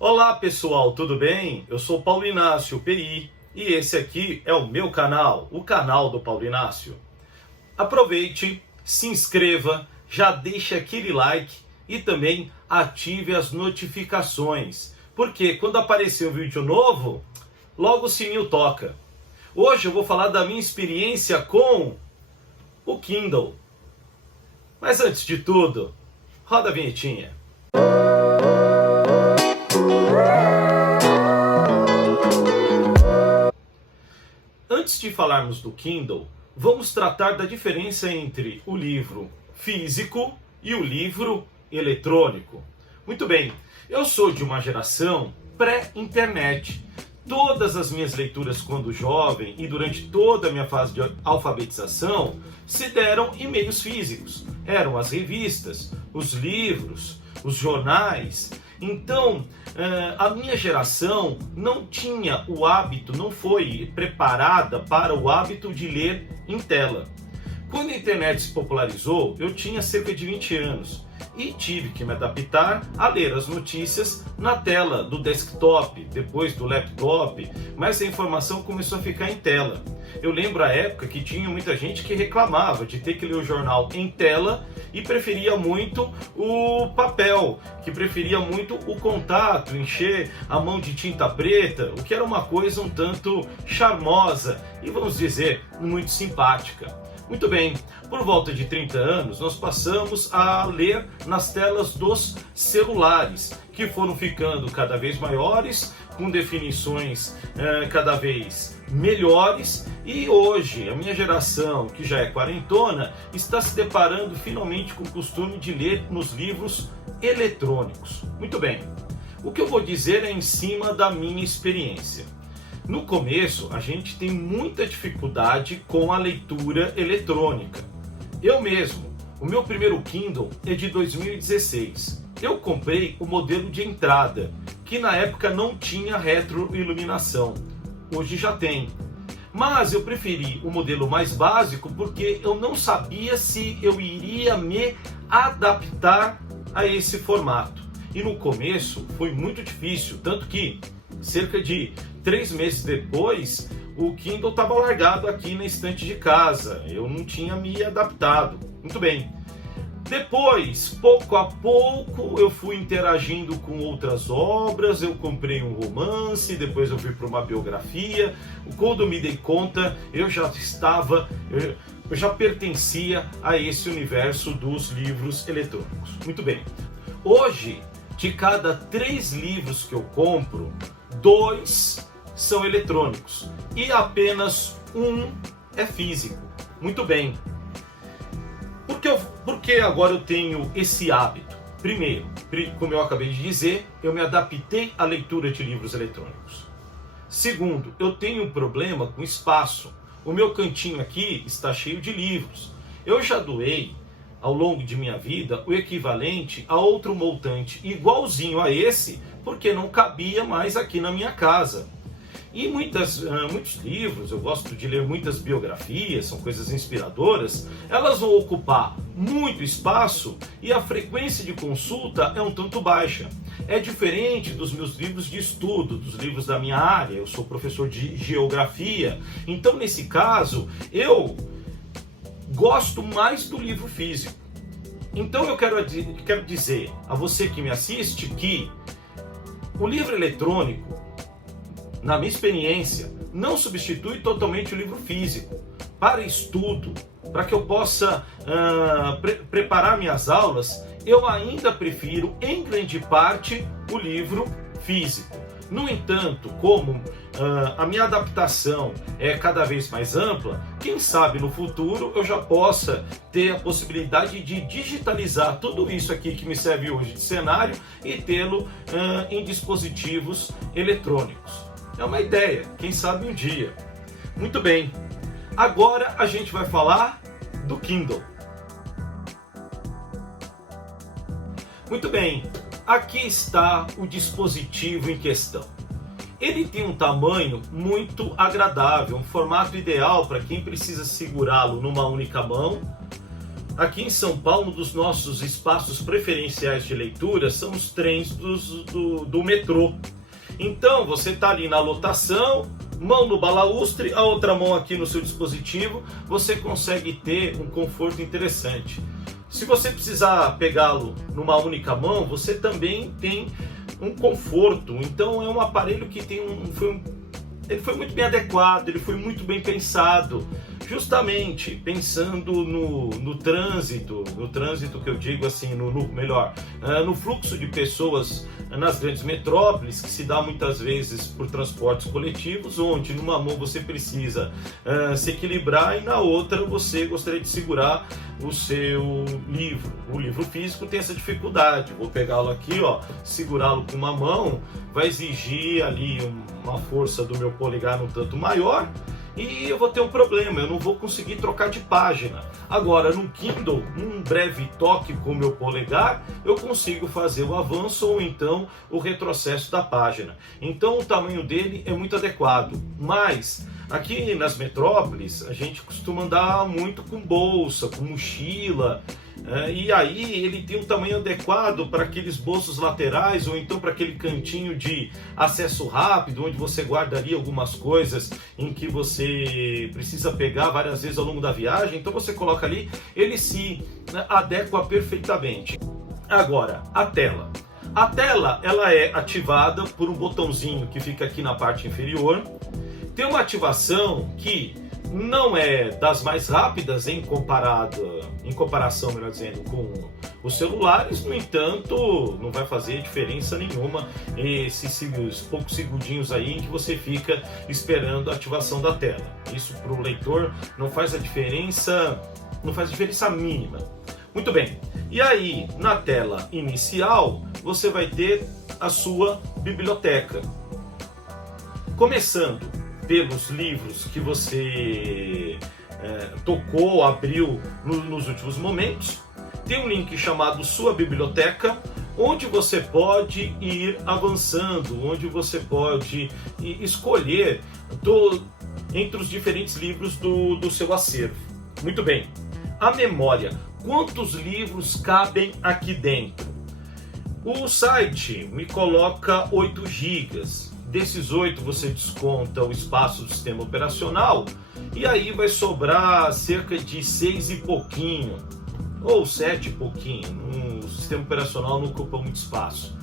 Olá pessoal, tudo bem? Eu sou Paulo Inácio, PI, e esse aqui é o meu canal, o canal do Paulo Inácio. Aproveite, se inscreva, já deixe aquele like e também ative as notificações, porque quando aparecer um vídeo novo, logo o sininho toca. Hoje eu vou falar da minha experiência com o Kindle. Mas antes de tudo, roda a vinhetinha. Antes de falarmos do Kindle, vamos tratar da diferença entre o livro físico e o livro eletrônico. Muito bem, eu sou de uma geração pré-internet. Todas as minhas leituras quando jovem e durante toda a minha fase de alfabetização se deram em meios físicos. Eram as revistas, os livros, os jornais. Então, a minha geração não tinha o hábito, não foi preparada para o hábito de ler em tela. Quando a internet se popularizou, eu tinha cerca de 20 anos e tive que me adaptar a ler as notícias na tela do desktop, depois do laptop, mas a informação começou a ficar em tela. Eu lembro a época que tinha muita gente que reclamava de ter que ler o jornal em tela e preferia muito o papel, que preferia muito o contato, encher a mão de tinta preta, o que era uma coisa um tanto charmosa e, vamos dizer, muito simpática. Muito bem, por volta de 30 anos, nós passamos a ler nas telas dos celulares, que foram ficando cada vez maiores, com definições cada vez melhores, e hoje a minha geração, que já é quarentona, está se deparando finalmente com o costume de ler nos livros eletrônicos. Muito bem, o que eu vou dizer é em cima da minha experiência. No começo, a gente tem muita dificuldade com a leitura eletrônica. Eu mesmo, o meu primeiro Kindle é de 2016. Eu comprei o modelo de entrada, que na época não tinha retroiluminação. Hoje já tem. Mas eu preferi o modelo mais básico porque eu não sabia se eu iria me adaptar a esse formato. E no começo foi muito difícil, tanto que cerca de 3 meses depois, o Kindle estava largado aqui na estante de casa. Eu não tinha me adaptado. Muito bem. Depois, pouco a pouco, eu fui interagindo com outras obras. Eu comprei um romance, depois eu fui para uma biografia. Quando eu me dei conta, eu já pertencia a esse universo dos livros eletrônicos. Muito bem. Hoje, de cada 3 livros que eu compro, 2 são eletrônicos e apenas 1 é físico. Muito bem. Por que agora eu tenho esse hábito? Primeiro, como eu acabei de dizer, eu me adaptei à leitura de livros eletrônicos. Segundo, eu tenho um problema com espaço. O meu cantinho aqui está cheio de livros. Eu já doei, ao longo de minha vida, o equivalente a outro montante igualzinho a esse, porque não cabia mais aqui na minha casa. E muitos livros, eu gosto de ler muitas biografias, são coisas inspiradoras, elas vão ocupar muito espaço e a frequência de consulta é um tanto baixa. É diferente dos meus livros de estudo, dos livros da minha área. Eu sou professor de geografia, então nesse caso eu gosto mais do livro físico. Então eu quero dizer a você que me assiste que o livro eletrônico, na minha experiência, não substitui totalmente o livro físico. Para estudo, para que eu possa preparar minhas aulas, eu ainda prefiro, em grande parte, o livro físico. No entanto, como a minha adaptação é cada vez mais ampla, quem sabe no futuro eu já possa ter a possibilidade de digitalizar tudo isso aqui que me serve hoje de cenário e tê-lo em dispositivos eletrônicos. É uma ideia, quem sabe um dia. Muito bem, agora a gente vai falar do Kindle. Muito bem, aqui está o dispositivo em questão. Ele tem um tamanho muito agradável, um formato ideal para quem precisa segurá-lo numa única mão, aqui em São Paulo, um dos nossos espaços preferenciais de leitura são os trens do metrô. Então, você está ali na lotação, mão no balaústre, a outra mão aqui no seu dispositivo, você consegue ter um conforto interessante. Se você precisar pegá-lo numa única mão, você também tem um conforto. Então, é um aparelho que ele foi muito bem adequado, ele foi muito bem pensado, justamente pensando no trânsito que eu digo assim, no fluxo de pessoas nas grandes metrópoles, que se dá muitas vezes por transportes coletivos, onde numa mão você precisa se equilibrar e na outra você gostaria de segurar o seu livro. O livro físico tem essa dificuldade, vou pegá-lo aqui, ó, segurá-lo com uma mão, vai exigir ali uma força do meu polegar um tanto maior, e eu vou ter um problema, eu não vou conseguir trocar de página. Agora, no Kindle, um breve toque com o meu polegar, eu consigo fazer o avanço ou então o retrocesso da página. Então, o tamanho dele é muito adequado. Mas, aqui nas metrópoles, a gente costuma andar muito com bolsa, com mochila, e aí ele tem um tamanho adequado para aqueles bolsos laterais ou então para aquele cantinho de acesso rápido, onde você guardaria algumas coisas em que você precisa pegar várias vezes ao longo da viagem. Então você coloca ali, ele se adequa perfeitamente. Agora, a tela. A tela, ela é ativada por um botãozinho que fica aqui na parte inferior. Tem uma ativação que não é das mais rápidas em comparação, melhor dizendo, com os celulares. No entanto, não vai fazer diferença nenhuma esses poucos segundinhos aí em que você fica esperando a ativação da tela. Isso para o leitor não faz diferença mínima. Muito bem, e aí na tela inicial você vai ter a sua biblioteca, começando pelos livros que você tocou, abriu nos últimos momentos. Tem um link chamado Sua Biblioteca, onde você pode ir avançando, onde você pode escolher entre os diferentes livros do seu acervo. Muito bem, a memória. Quantos livros cabem aqui dentro? O site me coloca 8 GB. Desses 8 você desconta o espaço do sistema operacional e aí vai sobrar cerca de 6 e pouquinho, ou 7 e pouquinho. O sistema operacional não ocupa muito espaço.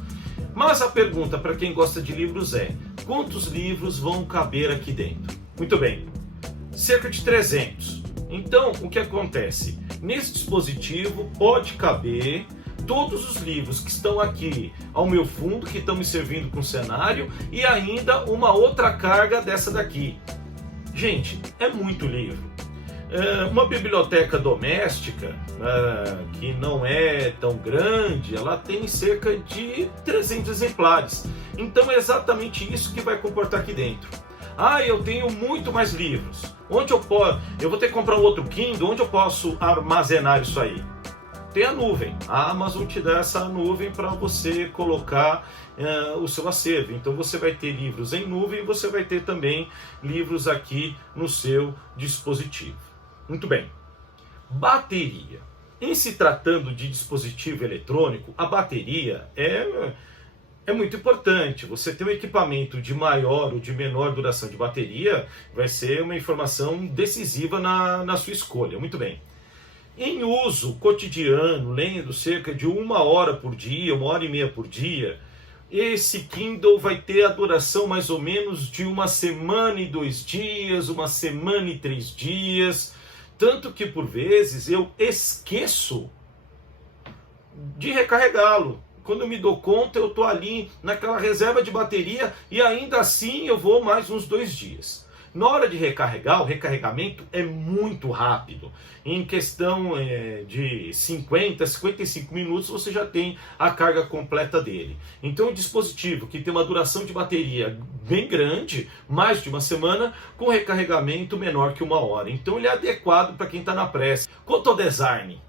Mas a pergunta para quem gosta de livros é: quantos livros vão caber aqui dentro? Muito bem, cerca de 300. Então, o que acontece? Nesse dispositivo pode caber todos os livros que estão aqui ao meu fundo, que estão me servindo com cenário, e ainda uma outra carga dessa daqui. Gente, é muito livro. Uma biblioteca doméstica, que não é tão grande, ela tem cerca de 300 exemplares. Então é exatamente isso que vai comportar aqui dentro. Eu tenho muito mais livros. Onde eu vou ter que comprar um outro Kindle, onde eu posso armazenar isso aí? Tem a nuvem. A Amazon te dá essa nuvem para você colocar o seu acervo. Então você vai ter livros em nuvem e você vai ter também livros aqui no seu dispositivo. Muito bem. Bateria. Em se tratando de dispositivo eletrônico, a bateria é muito importante. Você ter um equipamento de maior ou de menor duração de bateria vai ser uma informação decisiva na sua escolha. Muito bem. Em uso cotidiano, lendo cerca de 1 hora por dia, 1h30 por dia, esse Kindle vai ter a duração mais ou menos de 1 semana e 2 dias, 1 semana e 3 dias, tanto que por vezes eu esqueço de recarregá-lo. Quando eu me dou conta, eu estou ali naquela reserva de bateria e ainda assim eu vou mais uns 2 dias. Na hora de recarregar, o recarregamento é muito rápido. Em questão de 55 minutos, você já tem a carga completa dele. Então, um dispositivo que tem uma duração de bateria bem grande, mais de 1 semana, com recarregamento menor que 1 hora. Então, ele é adequado para quem está na pressa. Quanto ao design,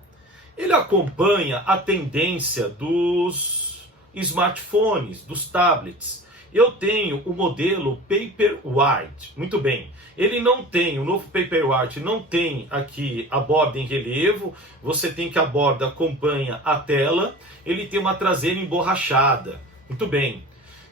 ele acompanha a tendência dos smartphones, dos tablets. eu tenho o modelo Paperwhite. Muito bem. Ele não tem, o novo Paperwhite não tem aqui a borda em relevo. Você tem que a borda acompanha a tela. Ele tem uma traseira emborrachada. Muito bem.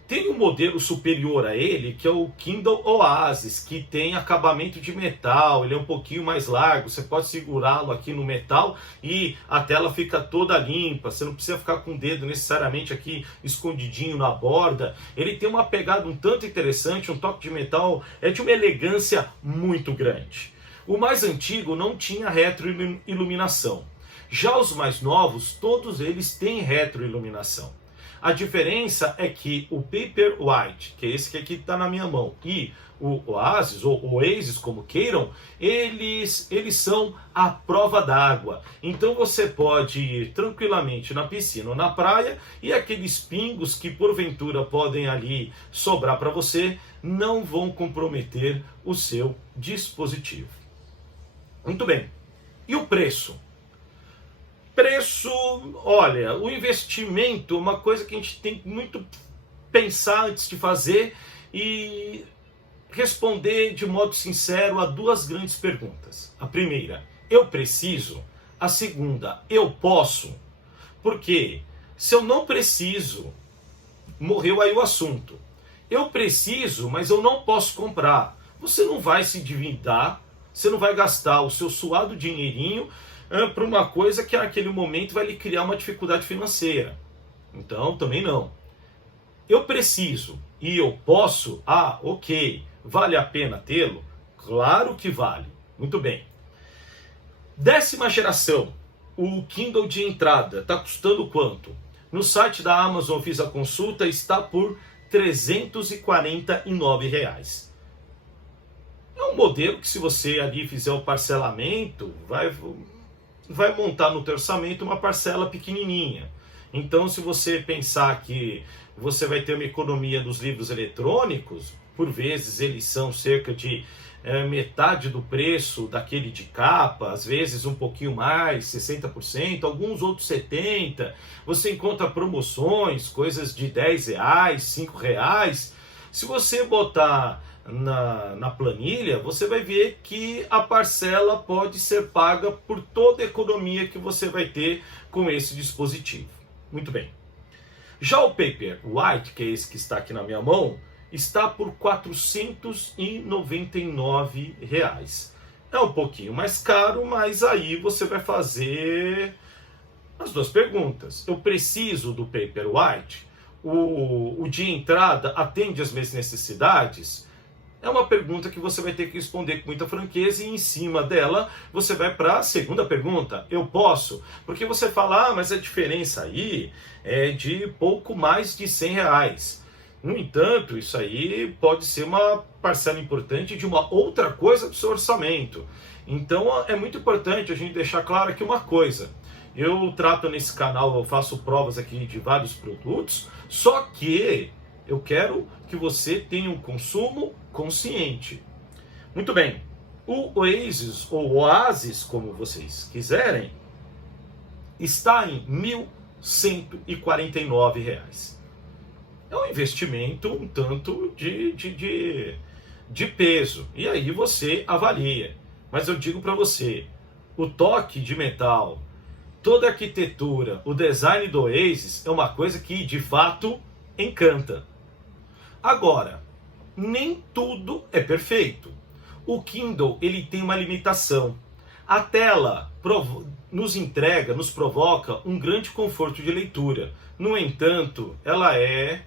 Tem um modelo superior a ele, que é o Kindle Oasis, que tem acabamento de metal, ele é um pouquinho mais largo, você pode segurá-lo aqui no metal e a tela fica toda limpa, você não precisa ficar com o dedo necessariamente aqui escondidinho na borda. Ele tem uma pegada um tanto interessante, um toque de metal, é de uma elegância muito grande. O mais antigo não tinha retroiluminação. Já os mais novos, todos eles têm retroiluminação. A diferença é que o Paperwhite, que é esse que aqui está na minha mão, e o Oasis, ou Oasis, como queiram, eles são à prova d'água. Então você pode ir tranquilamente na piscina ou na praia e aqueles pingos que porventura podem ali sobrar para você não vão comprometer o seu dispositivo. Muito bem. E o preço? Preço, olha, o investimento é uma coisa que a gente tem muito pensar antes de fazer e responder de modo sincero a duas grandes perguntas. A primeira, eu preciso? A segunda, eu posso? Porque se eu não preciso, morreu aí o assunto. Eu preciso, mas eu não posso comprar. Você não vai se endividar, você não vai gastar o seu suado dinheirinho para uma coisa que naquele momento vai lhe criar uma dificuldade financeira. Então, também não. Eu preciso e eu posso? Ah, ok. Vale a pena tê-lo? Claro que vale. Muito bem. 10ª geração. O Kindle de entrada está custando quanto? No site da Amazon fiz a consulta, está por R$ 349. É um modelo que, se você ali fizer o parcelamento, vai montar no teu orçamento uma parcela pequenininha. Então, se você pensar que você vai ter uma economia dos livros eletrônicos, por vezes eles são cerca de metade do preço daquele de capa, às vezes um pouquinho mais, 60%, alguns outros 70%. Você encontra promoções, coisas de R$10, R$5. Se você botar na planilha, você vai ver que a parcela pode ser paga por toda a economia que você vai ter com esse dispositivo. Muito bem. Já o Paperwhite, que é esse que está aqui na minha mão, está por R$ 499. É um pouquinho mais caro, mas aí você vai fazer as duas perguntas. Eu preciso do Paperwhite? O de entrada atende às minhas necessidades? É uma pergunta que você vai ter que responder com muita franqueza e em cima dela você vai para a segunda pergunta. Eu posso? Porque você fala, mas a diferença aí é de pouco mais de R$100. No entanto, isso aí pode ser uma parcela importante de uma outra coisa do seu orçamento. Então é muito importante a gente deixar claro aqui uma coisa. Eu trato nesse canal, eu faço provas aqui de vários produtos, só que eu quero que você tenha um consumo consciente. Muito bem. O Oasis, ou Oasis, como vocês quiserem, está em R$ 1.149. É um investimento um tanto de peso. E aí você avalia. Mas eu digo para você, o toque de metal, toda a arquitetura, o design do Oasis é uma coisa que de fato encanta. Agora, nem tudo é perfeito. O Kindle ele tem uma limitação. A tela nos provoca um grande conforto de leitura. No entanto, ela é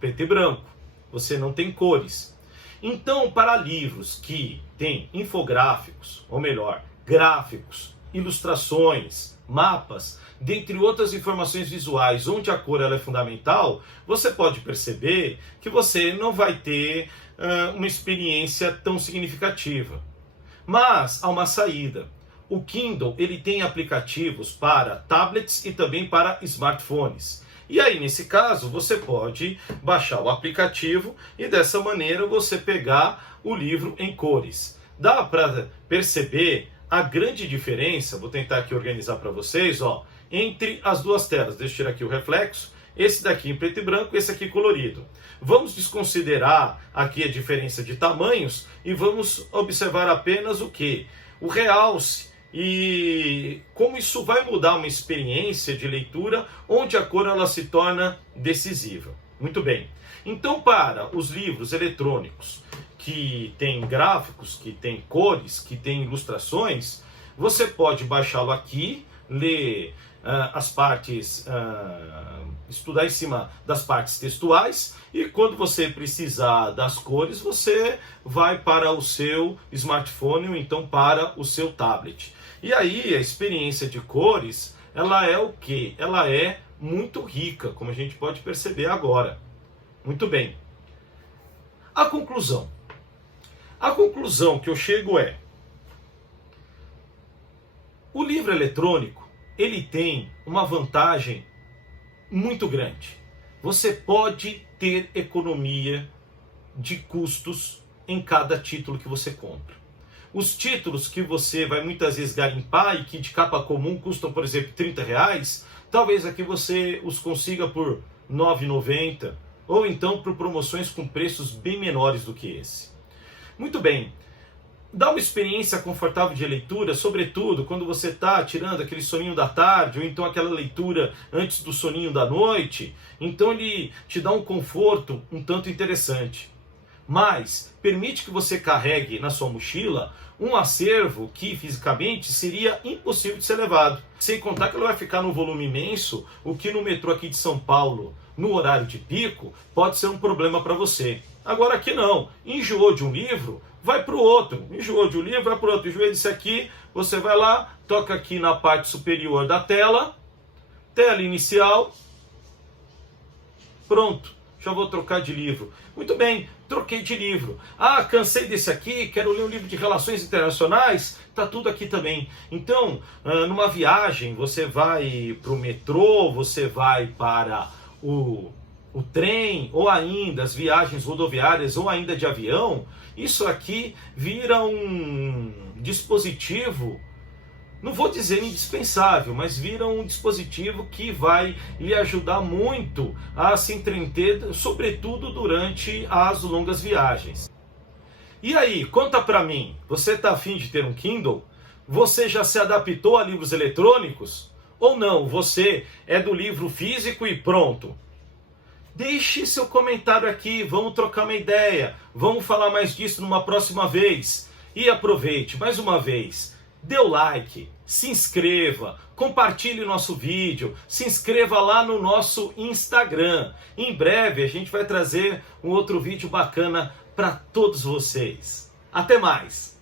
preto e branco. Você não tem cores. Então, para livros que têm infográficos, ou melhor, gráficos, ilustrações, mapas, dentre outras informações visuais, onde a cor ela é fundamental, você pode perceber que você não vai ter uma experiência tão significativa. Mas há uma saída. O Kindle ele tem aplicativos para tablets e também para smartphones. E aí, nesse caso, você pode baixar o aplicativo e dessa maneira você pegar o livro em cores. Dá para perceber a grande diferença, vou tentar aqui organizar para vocês, entre as duas telas. Deixa eu tirar aqui o reflexo. esse daqui em preto e branco, esse aqui colorido. Vamos desconsiderar aqui a diferença de tamanhos e vamos observar apenas o que? O realce e como isso vai mudar uma experiência de leitura onde a cor ela se torna decisiva. Muito bem. Então, para os livros eletrônicos que têm gráficos, que têm cores, que têm ilustrações, você pode baixá-lo aqui, ler as partes, estudar em cima das partes textuais, e quando você precisar das cores, você vai para o seu smartphone ou então para o seu tablet. E aí a experiência de cores, ela é o quê? Ela é muito rica, como a gente pode perceber agora. Muito bem. A conclusão. A conclusão que eu chego é: o livro eletrônico, ele tem uma vantagem muito grande. Você pode ter economia de custos em cada título que você compra. Os títulos que você vai muitas vezes garimpar e que de capa comum custam, por exemplo, R$30, talvez aqui você os consiga por R$ 9,90 ou então por promoções com preços bem menores do que esse. Muito bem. Dá uma experiência confortável de leitura, sobretudo quando você está tirando aquele soninho da tarde, ou então aquela leitura antes do soninho da noite. Então ele te dá um conforto um tanto interessante. Mas permite que você carregue na sua mochila um acervo que fisicamente seria impossível de ser levado. Sem contar que ele vai ficar no volume imenso, o que no metrô aqui de São Paulo, no horário de pico, pode ser um problema para você. Agora aqui não. Enjoou de um livro, vai para o outro. Enjoou de um livro, vai para o outro. Enjoou desse aqui, você vai lá, toca aqui na parte superior da tela, tela inicial, pronto. Já vou trocar de livro. Muito bem, troquei de livro. Ah, cansei desse aqui, quero ler um livro de relações internacionais. Tá tudo aqui também. Então, numa viagem, você vai para o metrô, você vai para o trem, ou ainda as viagens rodoviárias, ou ainda de avião. Isso aqui vira um dispositivo, não vou dizer indispensável, mas vira um dispositivo que vai lhe ajudar muito a se entreter, sobretudo durante as longas viagens. E aí, conta pra mim, você está afim de ter um Kindle? Você já se adaptou a livros eletrônicos? Ou não, você é do livro físico e pronto? Deixe seu comentário aqui, vamos trocar uma ideia, vamos falar mais disso numa próxima vez. E aproveite, mais uma vez, dê o like, se inscreva, compartilhe nosso vídeo, se inscreva lá no nosso Instagram. Em breve a gente vai trazer um outro vídeo bacana para todos vocês. Até mais!